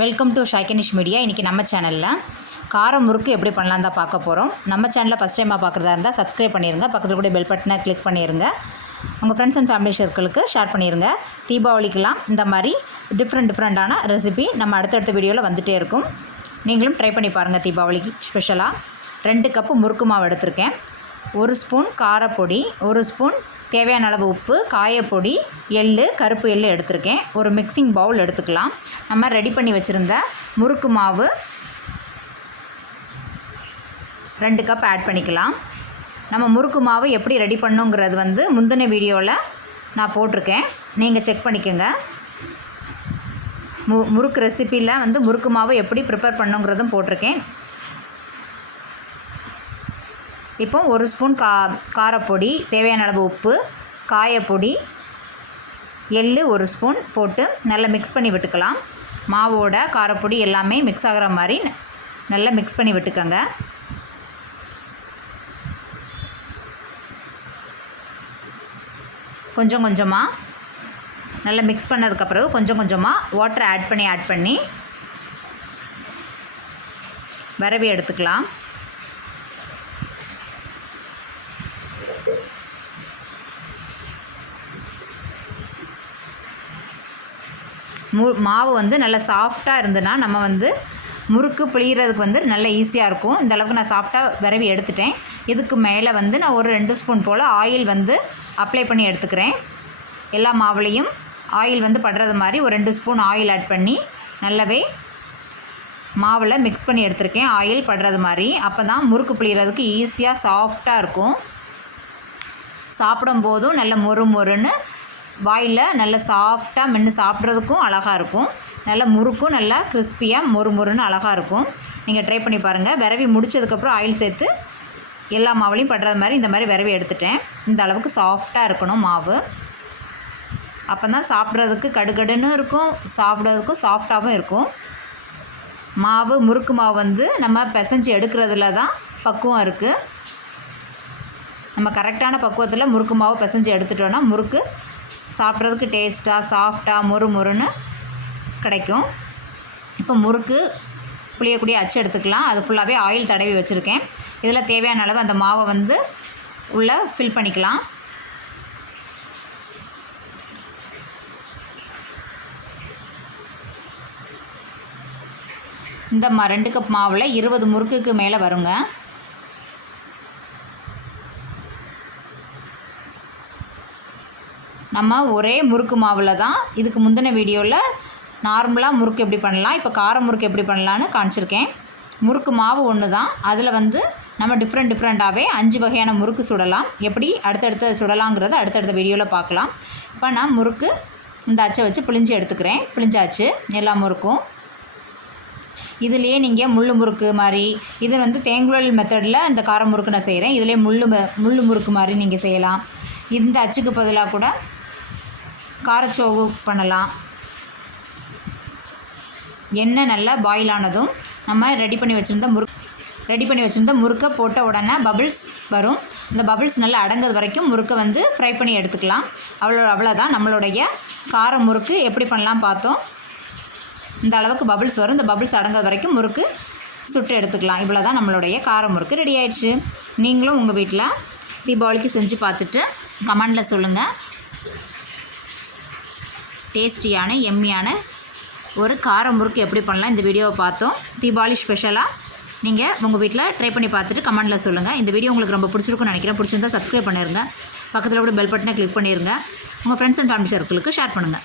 Welcome to ஷைக்கனிஷ் media இன்றைக்கி நம்ம சேனலில் காரம் முறுக்கு எப்படி பண்ணலாம் தான் பார்க்க போகிறோம் நம்ம சேனலில் ஃபஸ்ட் டைமாக பார்க்குறதா இருந்தால் சப்ஸ்கிரைப் பண்ணிடுங்க பக்கத்தில் கூட பெல் பட்டனை கிளிக் பண்ணிடுங்க உங்கள் ஃப்ரெண்ட்ஸ் அண்ட் ஃபேமிலி சர்க்கிளுக்கு ஷேர் பண்ணிடுங்க தீபாவளிக்கெலாம் இந்த மாதிரி டிஃப்ரெண்ட் டிஃப்ரெண்ட்டான ரெசிபி நம்ம அடுத்தடுத்த வீடியோவில் வந்துகிட்டே இருக்கும். நீங்களும் ட்ரை பண்ணி பாருங்கள் தீபாவளிக்கு ஸ்பெஷலாக ரெண்டு கப்பு முறுக்கு மாவு எடுத்திருக்கேன். ஒரு ஸ்பூன் காரப்பொடி ஒரு ஸ்பூன் தேவையான அளவு உப்பு காயப்பொடி எள் கருப்பு எள்ளு எடுத்திருக்கேன். ஒரு மிக்சிங் பவுல் எடுத்துக்கலாம். நம்ம ரெடி பண்ணி வச்சுருந்த முறுக்கு மாவு ரெண்டு கப் ஆட் பண்ணிக்கலாம். நம்ம முறுக்கு மாவு எப்படி ரெடி பண்ணுங்கிறது வந்து முந்தின வீடியோவில் நான் போட்டிருக்கேன். நீங்கள் செக் பண்ணிக்கோங்க. மு முறுக்கு ரெசிப்பியில் வந்து முறுக்கு மாவு எப்படி ப்ரிப்பேர் பண்ணுங்கிறதும் போட்டிருக்கேன். இப்போ ஒரு ஸ்பூன் கா காரப்பொடி தேவையான அளவு உப்பு காயப்பொடி எள்ளு ஒரு ஸ்பூன் போட்டு நல்லா மிக்ஸ் பண்ணி விட்டுக்கலாம். மாவோட காரப்பொடி எல்லாமே மிக்ஸ் ஆகிற மாதிரி நல்லா மிக்ஸ் பண்ணி விட்டுக்கோங்க. கொஞ்சம் கொஞ்சமாக நல்லா மிக்ஸ் பண்ணதுக்கு பிறகு கொஞ்சம் கொஞ்சமாக வாட்டர் ஆட் பண்ணி ஆட் பண்ணி வரவி எடுத்துக்கலாம். மு மாவு வந்து நல்லா சாஃப்டாக இருந்ததுன்னா நம்ம வந்து முறுக்கு புளியறதுக்கு வந்து நல்ல ஈஸியாக இருக்கும். இந்த அளவுக்கு நான் சாஃப்டாக விரவி எடுத்துட்டேன். இதுக்கு மேலே வந்து நான் ஒரு ரெண்டு ஸ்பூன் போல் ஆயில் வந்து அப்ளை பண்ணி எடுத்துக்கிறேன். எல்லா மாவுலேயும் ஆயில் வந்து படுறது மாதிரி ஒரு ரெண்டு ஸ்பூன் ஆயில் ஆட் பண்ணி நல்லாவே மாவில் மிக்ஸ் பண்ணி எடுத்திருக்கேன். ஆயில் படுறது மாதிரி. அப்போ தான் முறுக்கு புளியறதுக்கு ஈஸியாக சாஃப்டாக இருக்கும். சாப்பிடும்போதும் நல்ல மொறு மொறுன்னு வாயில் நல்ல சாஃப்டாக மென்று சாப்பிட்றதுக்கும் அழகாக இருக்கும். நல்ல முறுக்கும் நல்லா கிறிஸ்பியாக மொறு மொறுன்னு அழகாக இருக்கும். நீங்கள் ட்ரை பண்ணி பாருங்கள் விரவி முடிச்சதுக்கப்புறம் ஆயில் சேர்த்து எல்லா மாவுலையும் படுறது மாதிரி இந்த மாதிரி விரவி எடுத்துட்டேன். இந்த அளவுக்கு சாஃப்டாக இருக்கணும் மாவு. அப்போ தான் சாப்பிட்றதுக்கு கடுகடுன்னு இருக்கும். சாப்பிட்றதுக்கும் சாஃப்டாகவும் இருக்கும். மாவு முறுக்கு மாவு வந்து நம்ம பிசைஞ்சு எடுக்கிறதுல தான் பக்குவம் இருக்குது நம்ம கரெக்டான பக்குவத்தில் முறுக்கு மாவு பிசைஞ்சு எடுத்துட்டோன்னா முறுக்கு சாப்பிட்றதுக்கு டேஸ்ட்டாக சாஃப்டாக மொறு மொறுன்னு கிடைக்கும். இப்போ முறுக்கு புளியக்கூடிய அச்சு எடுத்துக்கலாம். அது ஃபுல்லாகவே ஆயில் தடவி வச்சுருக்கேன். இதில் தேவையான அளவு அந்த மாவை வந்து உள்ளே ஃபில் பண்ணிக்கலாம். இந்த மா ரெண்டு கப் மாவில் இருபது முறுக்குக்கு மேலே வருங்க. நம்ம ஒரே முறுக்கு மாவில் தான் இதுக்கு முந்தின வீடியோவில் நார்மலாக முறுக்கு எப்படி பண்ணலாம் இப்போ கார முறுக்கு எப்படி பண்ணலான்னு காமிச்சிருக்கேன். முறுக்கு மாவு ஒன்று தான். அதில் வந்து நம்ம டிஃப்ரெண்ட் டிஃப்ரெண்ட்டாகவே அஞ்சு வகையான முறுக்கு சுடலாம். எப்படி அடுத்தடுத்த சுடலாங்கிறத அடுத்தடுத்த வீடியோவில் பார்க்கலாம் இப்போ நான் முறுக்கு இந்த அச்சை வச்சு பிழிஞ்சு எடுத்துக்கிறேன். பிழிஞ்சாச்சு எல்லா முறுக்கும். இதுலேயே நீங்கள் முள்ளு முறுக்கு மாதிரி இது வந்து தேங்குழல் மெத்தடில் இந்த கார முறுக்கு நான் செய்கிறேன் இதுலேயே முள்ளு ம- முறுக்கு மாதிரி நீங்கள் செய்யலாம். இந்த அச்சுக்கு பதிலாக கூட காரச்சோவு பண்ணலாம். எண்ணெய் நல்லா பாயில் ஆனதும் நம்ம ரெடி பண்ணி வச்சுருந்த முறுக் ரெடி பண்ணி வச்சுருந்த முறுக்கை போட்ட உடனே பபிள்ஸ் வரும். இந்த பபிள்ஸ் நல்லா அடங்குறது வரைக்கும் முறுக்கை வந்து ஃப்ரை பண்ணி எடுத்துக்கலாம். அவ்வளோ அவ்வளோதான் நம்மளுடைய கார முறுக்கு. எப்படி பண்ணலாம் பார்த்தோம். இந்த அளவுக்கு பபிள்ஸ் வரும். இந்த பபிள்ஸ் அடங்குறது வரைக்கும் முறுக்கு சுட்டு எடுத்துக்கலாம். இவ்வளோ தான் நம்மளுடைய கார முறுக்கு ரெடி ஆயிடுச்சு. நீங்களும் உங்கள் வீட்டில் தீபாவளிக்கு செஞ்சு பார்த்துட்டு கமெண்டில் சொல்லுங்கள் டேஸ்டியான எம்மியான ஒரு கார முறுக்கு எப்படி பண்ணலாம் இந்த வீடியோவை பார்த்தோம். தீபாவளி ஸ்பெஷலாக நீங்கள் உங்கள் வீட்டில் ட்ரை பண்ணி பார்த்துட்டு கமெண்டில் சொல்லுங்கள் இந்த வீடியோ உங்களுக்கு ரொம்ப பிடிச்சிருக்குன்னு நினைக்கிறேன். பிடிச்சிருந்தா சப்ஸ்கிரைப் பண்ணிடுங்க பக்கத்தில் கூட பெல் பட்டனை கிளிக் பண்ணிடுங்க உங்கள் ஃப்ரெண்ட்ஸ் அண்ட் ஃபேமிலி சர்க்கிளுக்கு ஷேர் பண்ணுங்கள்